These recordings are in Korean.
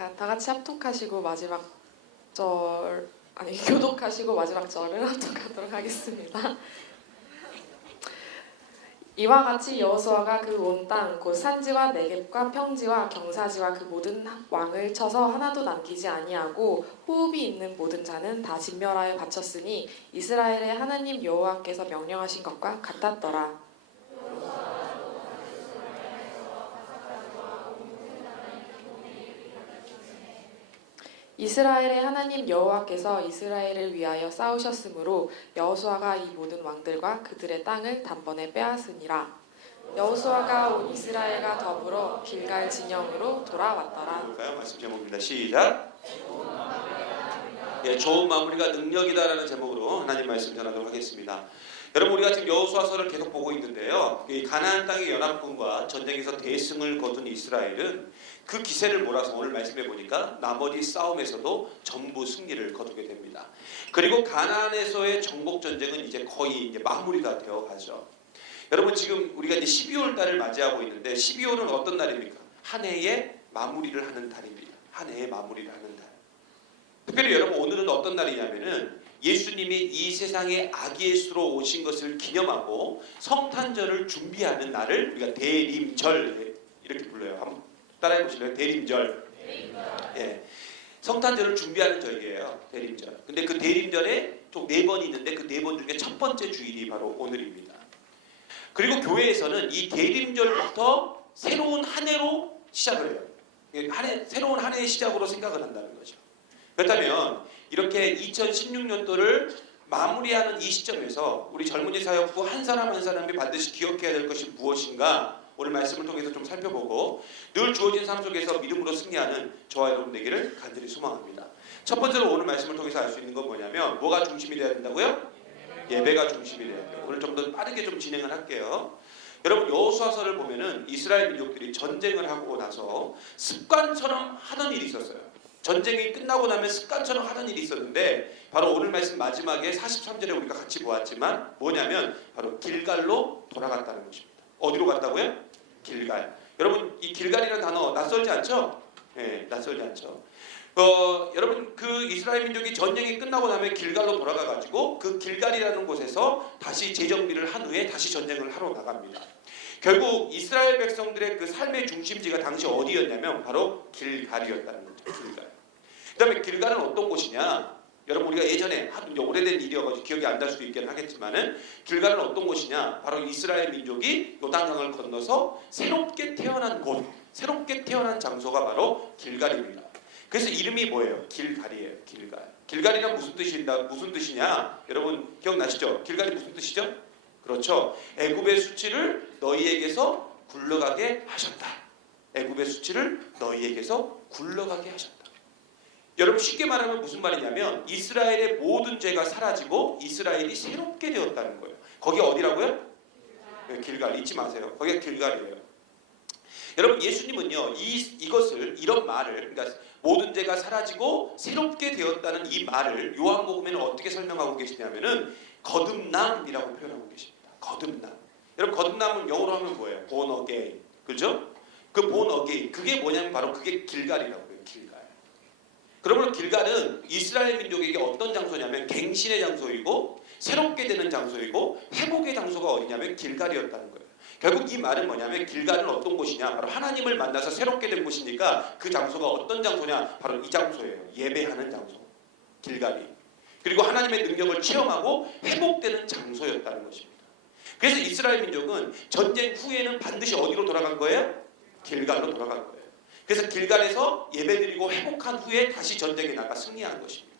다 같이 합독하시고 마지막 절 아니 교독하시고 마지막 절을 합독하도록 하겠습니다. 이와 같이 여호수아가 그 온 땅 곧 산지와 네겝과 평지와 경사지와 그 모든 왕을 쳐서 하나도 남기지 아니하고 호흡이 있는 모든 자는 다 진멸하여 바쳤으니 이스라엘의 하나님 여호와께서 명령하신 것과 같았더라. 이스라엘의 하나님 여호와께서 이스라엘을 위하여 싸우셨으므로 여호수아가 이 모든 왕들과 그들의 땅을 단번에 빼앗으니라. 여호수아가 온 이스라엘과 더불어 길갈 진영으로 돌아왔더라. 볼까요? 말씀 제목입니다. 시작. 예, 좋은 마무리가 능력이다라는 제목으로 하나님 말씀 전하도록 하겠습니다. 여러분, 우리가 지금 여호수아서를 계속 보고 있는데요. 이 가나안 땅의 연합군과 전쟁에서 대승을 거둔 이스라엘은 그 기세를 몰아서 오늘 말씀해 보니까 나머지 싸움에서도 전부 승리를 거두게 됩니다. 그리고 가나안에서의 정복 전쟁은 이제 거의 이제 마무리가 되어 가죠. 여러분, 지금 우리가 이제 12월 달을 맞이하고 있는데 12월은 어떤 날입니까? 한 해의 마무리를 하는 달입니다. 한 해의 마무리를 하는 달. 특별히 여러분, 오늘은 어떤 날이냐면은 예수님이 이 세상에 아기 예수로 오신 것을 기념하고 성탄절을 준비하는 날을 우리가 대림절 이렇게 불러요. 한번 따라해 보실래요? 대림절. 예, 성탄절을 준비하는 절이에요. 대림절. 근데 그 대림절에 총 4번이 있는데 그 4번 중에 첫 번째 주일이 바로 오늘입니다. 그리고 교회에서는 이 대림절부터 새로운 한 해로 시작을 해요. 새로운 한 해의 시작으로 생각을 한다는 거죠. 그렇다면 이렇게 2016년도를 마무리하는 이 시점에서 우리 젊은이 사역부 한 사람 한 사람이 반드시 기억해야 될 것이 무엇인가, 오늘 말씀을 통해서 좀 살펴보고 늘 주어진 삶 속에서 믿음으로 승리하는 저와 여러분 되기를 간절히 소망합니다. 첫 번째로 오늘 말씀을 통해서 알 수 있는 건 뭐냐면, 뭐가 중심이 되어야 된다고요? 예배가 중심이 되어야 돼요. 오늘 좀 더 빠르게 좀 진행을 할게요. 여러분, 여호수아서를 보면은 이스라엘 민족들이 전쟁을 하고 나서 습관처럼 하던 일이 있었어요. 전쟁이 끝나고 나면 습관처럼 하던 일이 있었는데, 바로 오늘 말씀 마지막에 43절에 우리가 같이 보았지만 뭐냐면 바로 길갈로 돌아갔다는 것입니다. 어디로 갔다고요? 길갈. 여러분, 이 길갈이라는 단어 낯설지 않죠? 네, 낯설지 않죠? 여러분, 그 이스라엘 민족이 전쟁이 끝나고 나면 길갈로 돌아가가지고 그 길갈이라는 곳에서 다시 재정비를 한 후에 다시 전쟁을 하러 나갑니다. 결국 이스라엘 백성들의 그 삶의 중심지가 당시 어디였냐면 바로 길갈이었다는 거죠. 길갈. 그 다음에 길갈은 어떤 곳이냐? 여러분, 우리가 예전에 하도 이제 오래된 일이어가지고 기억이 안 날 수도 있긴 하겠지만은, 길갈은 어떤 곳이냐? 바로 이스라엘 민족이 요단강을 건너서 새롭게 태어난 곳, 새롭게 태어난 장소가 바로 길갈입니다. 그래서 이름이 뭐예요? 길갈이에요. 길갈. 길갈이란 무슨 뜻이냐? 여러분 기억나시죠? 길갈이 무슨 뜻이죠? 그렇죠. 애굽의 수치를 너희에게서 굴러가게 하셨다. 애굽의 수치를 너희에게서 굴러가게 하셨다. 여러분, 쉽게 말하면 무슨 말이냐면 이스라엘의 모든 죄가 사라지고 이스라엘이 새롭게 되었다는 거예요. 거기 어디라고요? 네, 길갈. 잊지 마세요. 거기가 길갈이에요. 여러분, 예수님은요 이런 말을, 그러니까 모든 죄가 사라지고 새롭게 되었다는 이 말을 요한복음에는 어떻게 설명하고 계시냐면은 거듭남이라고 표현하고 계십니다. 거듭남. 여러분, 거듭남은 영어로 하면 뭐예요? born again. 그죠? 그 born again, 그게 뭐냐면 바로 그게 길갈이라고 해요. 길갈. 그러므로 길갈은 이스라엘 민족에게 어떤 장소냐면 갱신의 장소이고 새롭게 되는 장소이고 회복의 장소가 어디냐면 길갈이었다는 거예요. 결국 이 말은 뭐냐면 길갈은 어떤 곳이냐? 바로 하나님을 만나서 새롭게 된 곳이니까 그 장소가 어떤 장소냐? 바로 이 장소예요. 예배하는 장소. 길갈이. 그리고 하나님의 능력을 체험하고 회복되는 장소였다는 것입니다. 그래서 이스라엘 민족은 전쟁 후에는 반드시 어디로 돌아간 거예요? 길갈로 돌아간 거예요. 그래서 길갈에서 예배드리고 회복한 후에 다시 전쟁에 나가 승리한 것입니다.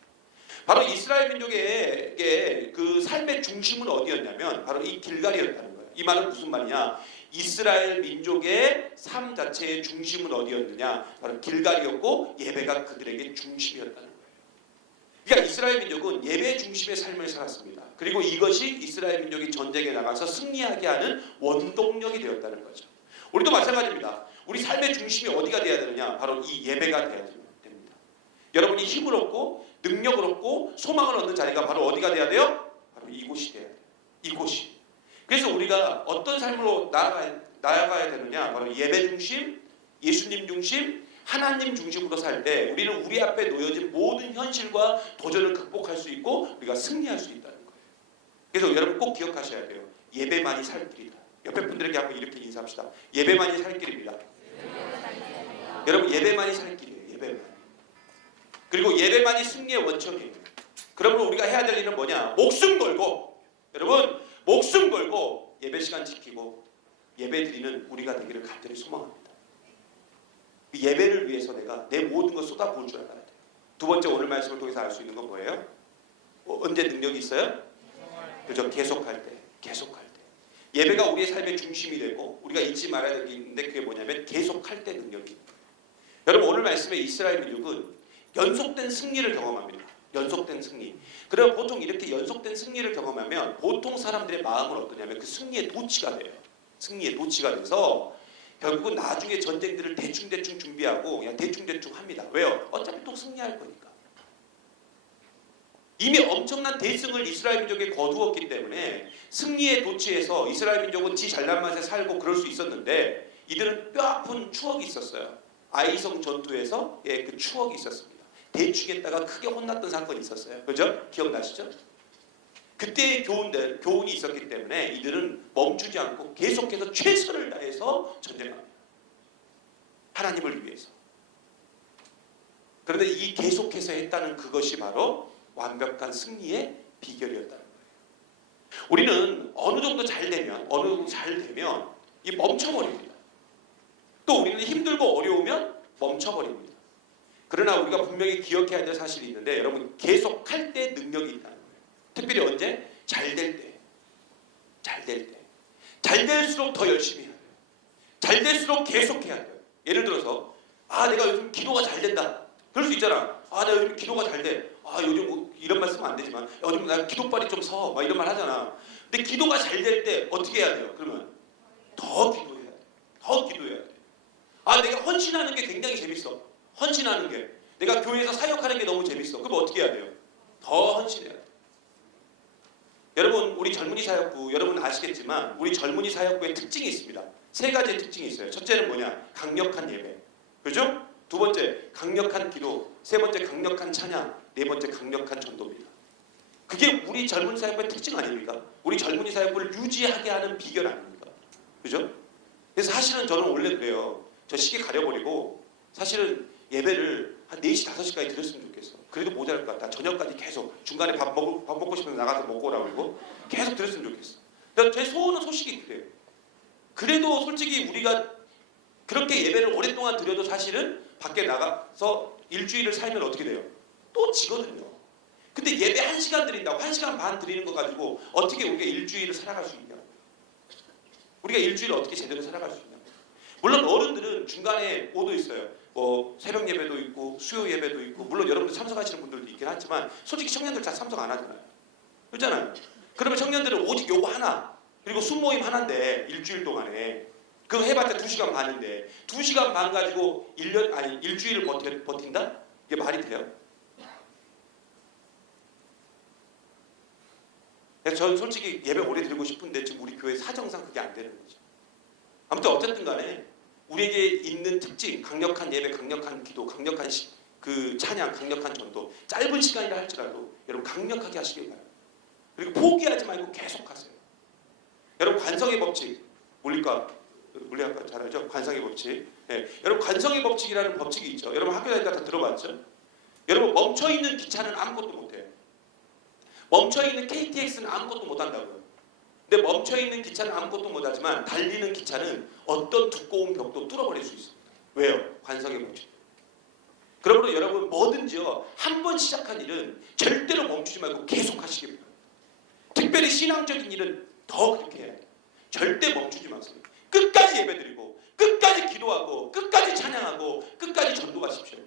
바로 이스라엘 민족의 그 삶의 중심은 어디였냐면 바로 이 길갈이었다는 거예요. 이 말은 무슨 말이냐? 이스라엘 민족의 삶 자체의 중심은 어디였느냐? 바로 길갈이었고 예배가 그들에게 중심이었다는 거예요. 그러니까 이스라엘 민족은 예배 중심의 삶을 살았습니다. 그리고 이것이 이스라엘 민족이 전쟁에 나가서 승리하게 하는 원동력이 되었다는 거죠. 우리도 마찬가지입니다. 우리 삶의 중심이 어디가 돼야 되느냐? 바로 이 예배가 돼야 됩니다. 여러분이 힘을 얻고 능력을 얻고 소망을 얻는 자리가 바로 어디가 돼야 돼요? 바로 이곳이 돼야 돼요. 이곳이. 그래서 우리가 어떤 삶으로 나아가야 되느냐? 바로 예배 중심, 예수님 중심, 하나님 중심으로 살 때 우리는 우리 앞에 놓여진 모든 현실과 도전을 극복할 수 있고 우리가 승리할 수 있다는 거예요. 그래서 여러분 꼭 기억하셔야 돼요. 예배만이 살 길이다. 옆에 분들에게 한번 이렇게 인사합시다. 예배만이 살 길입니다. 여러분 예배만이 살 길이에요. 예배만. 그리고 예배만이 승리의 원천이에요. 그러므로 우리가 해야 될 일은 뭐냐? 목숨 걸고, 여러분 목숨 걸고 예배 시간 지키고 예배 드리는 우리가 되기를 간절히 소망합니다. 그 예배를 위해서 내가 내 모든 걸 쏟아부을 줄 알아야 돼요. 두 번째 오늘 말씀을 통해서 알 수 있는 건 뭐예요? 언제 능력이 있어요? 그죠? 계속할 때. 계속할 때. 예배가 우리의 삶의 중심이 되고 우리가 잊지 말아야 될 게 있는데 그게 뭐냐면 계속할 때 능력이. 여러분 오늘 말씀에 이스라엘 민족은 연속된 승리를 경험합니다. 연속된 승리. 그럼 보통 이렇게 연속된 승리를 경험하면 보통 사람들의 마음은 어떠냐면 그 승리의 도취가 돼요. 승리의 도취가 돼서 결국은 나중에 전쟁들을 대충대충 준비하고 그냥 대충대충 합니다. 왜요? 어차피 또 승리할 거니까. 이미 엄청난 대승을 이스라엘 민족에 거두었기 때문에 승리의 도취에서 이스라엘 민족은 지 잘난 맛에 살고 그럴 수 있었는데 이들은 뼈아픈 추억이 있었어요. 아이성 전투에서 그 추억이 있었습니다. 대축에다가 크게 혼났던 사건이 있었어요. 그죠? 기억나시죠? 그때의 교훈이 있었기 때문에 이들은 멈추지 않고 계속해서 최선을 다해서 전쟁합니다. 하나님을 위해서. 그런데 이 계속해서 했다는 그것이 바로 완벽한 승리의 비결이었다는 거예요. 우리는 어느 정도 잘 되면 이 멈춰버립니다. 또 우리는 힘들고 어려우면 멈춰버립니다. 그러나 우리가 분명히 기억해야 될 사실이 있는데 여러분 계속할 때 능력이 있다는 거예요. 특별히 언제? 잘 될 때. 잘 될 때. 잘 될수록 더 열심히 해야 돼요. 잘 될수록 계속해야 돼요. 예를 들어서 내가 요즘 기도가 잘 된다. 그럴 수 있잖아. 내가 요즘 기도가 잘 돼. 요즘 뭐 이런 말 쓰면 안 되지만 요즘 나 기도빨이 좀 서. 막 이런 말 하잖아. 근데 기도가 잘 될 때 어떻게 해야 돼요? 그러면 더 기도해야 돼. 더 기도해야 돼. 내가 헌신하는 게 굉장히 재밌어. 헌신하는 게. 내가 교회에서 사역하는 게 너무 재밌어. 그럼 어떻게 해야 돼요? 더 헌신해야 돼. 여러분 우리 젊은이 사역부 여러분 아시겠지만 우리 젊은이 사역부의 특징이 있습니다. 세 가지의 특징이 있어요. 첫째는 뭐냐? 강력한 예배. 그죠? 두 번째 강력한 기도. 세 번째 강력한 찬양. 네 번째 강력한 전도입니다. 그게 우리 젊은이 사역부의 특징 아닙니까? 우리 젊은이 사역부를 유지하게 하는 비결 아닙니까? 그죠? 그래서 사실은 저는 원래 그래요. 저 시계 가려버리고 사실은 예배를 한 4시, 5시까지 들었으면 좋겠어. 그래도 모자랄 것 같다. 저녁까지 계속 중간에 밥 먹고 싶으면 나가서 먹고 오라고 그러고 계속 들었으면 좋겠어. 제 소원은 소식이 그래요. 그래도 솔직히 우리가 그렇게 예배를 오랫동안 드려도 사실은 밖에 나가서 일주일을 살면 어떻게 돼요? 또 지거든요. 근데 예배 1시간 드린다고 1시간 반 드리는 거 가지고 어떻게 우리가 일주일을 살아갈 수 있냐고. 우리가 일주일을 어떻게 제대로 살아갈 수 있냐고. 물론 어른들은 중간에 오도 있어요. 뭐 새벽 예배도 있고 수요 예배도 있고 물론 여러분들 참석하시는 분들도 있긴 하지만 솔직히 청년들 잘 참석 안 하잖아요. 그렇잖아요. 그러면 청년들은 오직 요거 하나 그리고 순모임 하나인데 일주일 동안에 그거 해봤자 2시간 반인데 2시간 반 가지고 일주일을 버틴다? 이게 말이 돼요? 저는 솔직히 예배 오래 드리고 싶은데 지금 우리 교회 사정상 그게 안 되는 거죠. 아무튼 어쨌든 간에 우리에게 있는 특징, 강력한 예배, 강력한 기도, 강력한 그 찬양, 강력한 전도 짧은 시간이라 할지라도 여러분 강력하게 하시길 바랍니다. 그리고 포기하지 말고 계속하세요. 여러분 관성의 법칙, 물리학과 잘 알죠? 관성의 법칙. 여러분 관성의 법칙이라는 법칙이 있죠. 여러분 학교 다닐 때 다 들어봤죠? 여러분 멈춰있는 기차는 아무것도 못해요. 멈춰있는 KTX는 아무것도 못한다고요. 근데 멈춰있는 기차는 아무것도 못하지만 달리는 기차는 어떤 두꺼운 벽도 뚫어버릴 수 있습니다. 왜요? 관성의 법칙. 그러므로 여러분 뭐든지요. 한 번 시작한 일은 절대로 멈추지 말고 계속 하시기 바랍니다. 특별히 신앙적인 일은 더 그렇게 해야 돼요. 절대 멈추지 마세요. 끝까지 예배드리고 끝까지 기도하고 끝까지 찬양하고 끝까지 전도하십시오.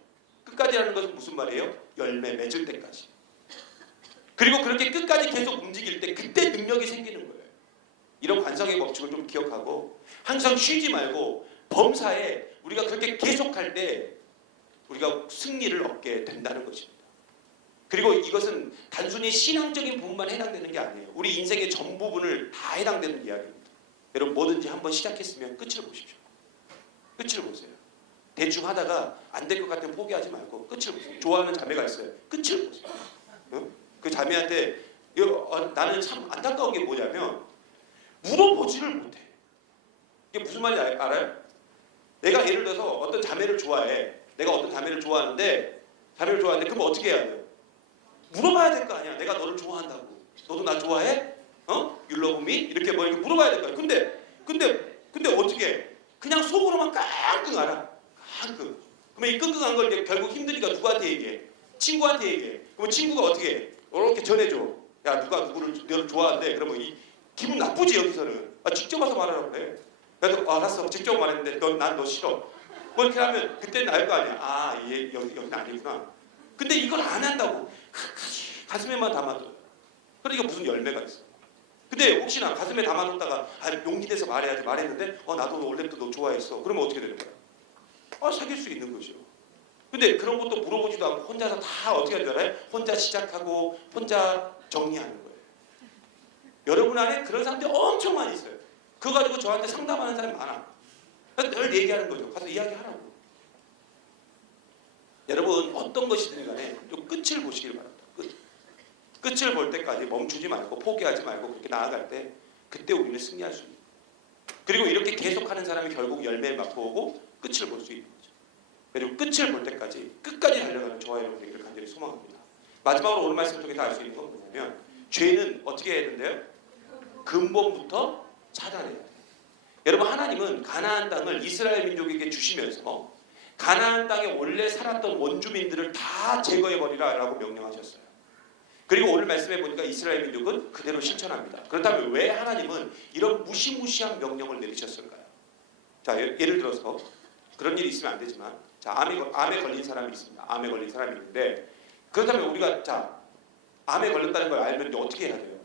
끝까지라는 것은 무슨 말이에요? 열매 맺을 때까지. 그리고 그렇게 끝까지 계속 움직일 때 그때 능력이 생기는 거예요. 이런 관성의 법칙을 좀 기억하고 항상 쉬지 말고 범사에 우리가 그렇게 계속할 때 우리가 승리를 얻게 된다는 것입니다. 그리고 이것은 단순히 신앙적인 부분만 해당되는 게 아니에요. 우리 인생의 전 부분을 다 해당되는 이야기입니다. 여러분 뭐든지 한번 시작했으면 끝을 보십시오. 끝을 보세요. 대충 하다가 안 될 것 같으면 포기하지 말고 끝을 보세요. 좋아하는 자매가 있어요. 끝을 보세요. 어? 그 자매한테 나는 참 안타까운 게 뭐냐면 물어보지를 못해. 이게 무슨 말인지 알아요? 내가 예를 들어서 어떤 자매를 좋아해. 내가 어떤 자매를 좋아하는데 그럼 어떻게 해야 돼요? 물어봐야 될 거 아니야. 내가 너를 좋아한다고. 너도 나 좋아해? You love me? 이렇게 뭐 이렇게 물어봐야 될 거 아니야. 근데 어떻게 해? 그냥 속으로만 깡깡 알아. 깡깡. 그러면 이 끙끙한 걸 이제 결국 힘드니까 누구한테 얘기해? 친구한테 얘기해. 그러면 친구가 어떻게 해? 이렇게 전해줘. 야 누가 너를 좋아한대. 그러면 이 기분 나쁘지 여기서는. 직접 와서 말하라고 그래. 그래도 알았어. 직접 말했는데 난 너 싫어. 뭐 이렇게 하면 그때는 알 거 아니야. 얘 여기는 아니구나. 근데 이걸 안 한다고. 가슴에만 담아둬. 그러니까 무슨 열매가 있어. 근데 혹시나 가슴에 담아뒀다가 용기 내서 말해야지 말했는데 나도 원래부터 너 좋아했어. 그러면 어떻게 되는 거야? 사귈 수 있는 거죠. 근데 그런 것도 물어보지도 않고 혼자서 다 어떻게 하는 줄 알아요? 혼자 시작하고 혼자 정리하는 거예요. 여러분 안에 그런 사람들이 엄청 많이 있어요. 그거 가지고 저한테 상담하는 사람이 많아. 늘 얘기하는 거죠. 가서 이야기하라고. 여러분 어떤 것이든 간에 좀 끝을 보시길 바랍니다. 끝을 볼 때까지 멈추지 말고 포기하지 말고 그렇게 나아갈 때 그때 우리는 승리할 수 있는 거예요. 그리고 이렇게 계속하는 사람이 결국 열매를 맛보고 끝을 볼 수 있는 거죠. 그리고 끝을 볼 때까지 끝까지 달려가는 저와 여러분 되기를 간절히 소망합니다. 마지막으로 오늘 말씀 통해서 알 수 있는 건 뭐냐면 죄는 어떻게 해야 된대요? 근본부터 차단해야 돼요. 여러분 하나님은 가나안 땅을 이스라엘 민족에게 주시면서 가나안 땅에 원래 살았던 원주민들을 다 제거해버리라 라고 명령하셨어요. 그리고 오늘 말씀해 보니까 이스라엘 민족은 그대로 실천합니다. 그렇다면 왜 하나님은 이런 무시무시한 명령을 내리셨을까요? 자, 예를 들어서 그런 일이 있으면 안 되지만 암에 걸린 사람이 있습니다. 암에 걸린 사람이 있는데 그렇다면 우리가 암에 걸렸다는 걸 알면 이제 어떻게 해야 돼요?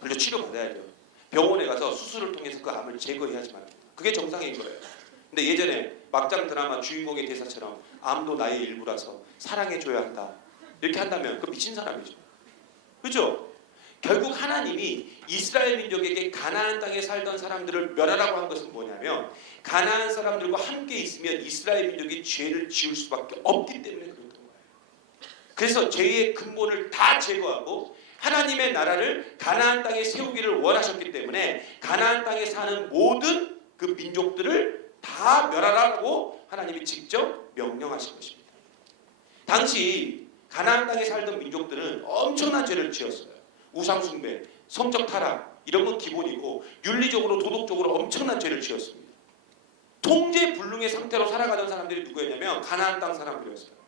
그래서 치료받아야 돼요. 병원에 가서 수술을 통해서 그 암을 제거해야지만 합니다. 그게 정상인 거예요. 근데 예전에 막장 드라마 주인공의 대사처럼 암도 나의 일부라서 사랑해줘야 한다. 이렇게 한다면 그 미친 사람이죠. 그렇죠? 결국 하나님이 이스라엘 민족에게 가나안 땅에 살던 사람들을 멸하라고 한 것은 뭐냐면 가나안 사람들과 함께 있으면 이스라엘 민족이 죄를 지을 수밖에 없기 때문에 그랬던 거예요. 그래서 죄의 근본을 다 제거하고 하나님의 나라를 가나안 땅에 세우기를 원하셨기 때문에 가나안 땅에 사는 모든 그 민족들을 다 멸하라고 하나님이 직접 명령하신 것입니다. 당시 가나안 땅에 살던 민족들은 엄청난 죄를 지었어요. 우상숭배, 성적 타락 이런 건 기본이고 윤리적으로 도덕적으로 엄청난 죄를 지었습니다. 통제불능의 상태로 살아가던 사람들이 누구였냐면 가나안 땅 사람들이었어요.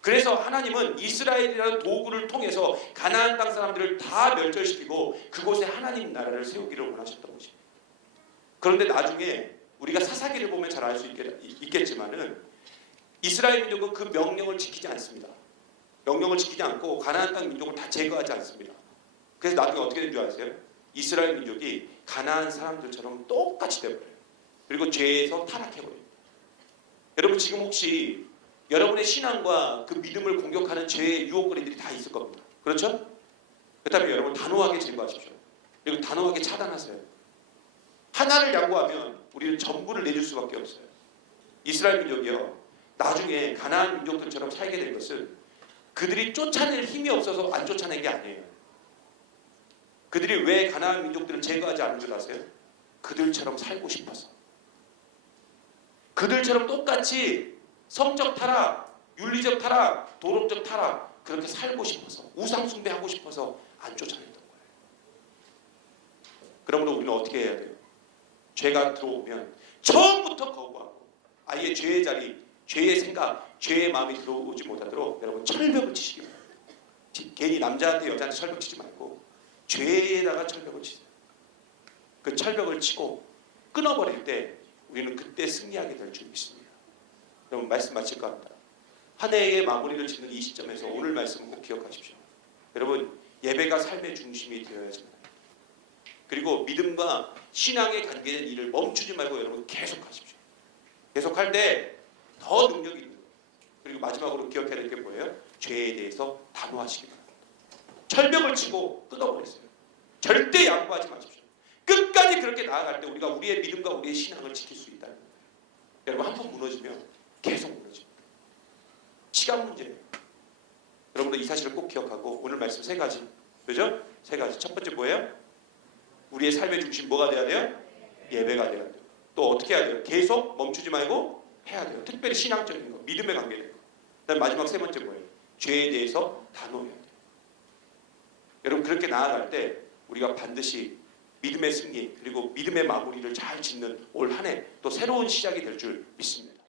그래서 하나님은 이스라엘이라는 도구를 통해서 가나안 땅 사람들을 다 멸절시키고 그곳에 하나님 나라를 세우기를 원하셨던 것입니다. 그런데 나중에 우리가 사사기를 보면 잘 알 수 있겠지만은 이스라엘 민족은 그 명령을 지키지 않습니다. 명령을 지키지 않고 가나안 땅 민족을 다 제거하지 않습니다. 그래서 나중에 어떻게 된 줄 아세요? 이스라엘 민족이 가나안 사람들처럼 똑같이 돼버려요. 그리고 죄에서 타락해버립니다. 여러분 지금 혹시 여러분의 신앙과 그 믿음을 공격하는 죄의 유혹거리들이 다 있을 겁니다. 그렇죠? 그렇다면 여러분 단호하게 제거하십시오. 그리고 단호하게 차단하세요. 하나를 양보하면 우리는 전부를 내줄 수밖에 없어요. 이스라엘 민족이요. 나중에 가나안 민족들처럼 살게 된 것은 그들이 쫓아낼 힘이 없어서 안 쫓아낸 게 아니에요. 그들이 왜 가나안 민족들을 제거하지 않은 줄 아세요? 그들처럼 살고 싶어서. 그들처럼 똑같이 성적 타락, 윤리적 타락, 도덕적 타락 그렇게 살고 싶어서 우상 숭배하고 싶어서 안 쫓아냈던 거예요. 그러므로 우리는 어떻게 해야 돼요? 죄가 들어오면 처음부터 거부하고 아예 죄의 자리, 죄의 생각, 죄의 마음이 들어오지 못하도록 여러분 철벽을 치시기 바랍니다. 괜히 남자한테 여자한테 철벽 치지 말고 죄에다가 철벽을 치세요. 그 철벽을 치고 끊어버릴 때 우리는 그때 승리하게 될 줄 믿습니다. 여러분 말씀 마칠까 합니다. 한 해의 마무리를 짓는 이 시점에서 오늘 말씀을 꼭 기억하십시오. 여러분 예배가 삶의 중심이 되어야지만 그리고 믿음과 신앙에 관계된 일을 멈추지 말고 여러분 계속하십시오. 계속할 때 더 능력이 있는 거예요. 그리고 마지막으로 기억해야 될 게 뭐예요? 죄에 대해서 단호하시기 바랍니다. 철벽을 치고 끊어버리세요. 절대 양보하지 마십시오. 끝까지 그렇게 나아갈 때 우리가 우리의 믿음과 우리의 신앙을 지킬 수 있다는 거예요. 여러분 한 번 무너지면 계속 무너집니다. 시간 문제예요. 여러분들 이 사실을 꼭 기억하고 오늘 말씀 세 가지, 그죠? 세 가지. 첫 번째 뭐예요? 우리의 삶의 중심 뭐가 돼야 돼요? 예배가 돼야 돼요. 또 어떻게 해야 돼요? 계속 멈추지 말고 해야 돼요. 특별히 신앙적인 거, 믿음에 관계된 거. 그다음 마지막 세 번째 뭐예요? 죄에 대해서 단호해야 돼요. 여러분 그렇게 나아갈 때 우리가 반드시 믿음의 승리 그리고 믿음의 마무리를 잘 짓는 올 한 해 또 새로운 시작이 될 줄 믿습니다.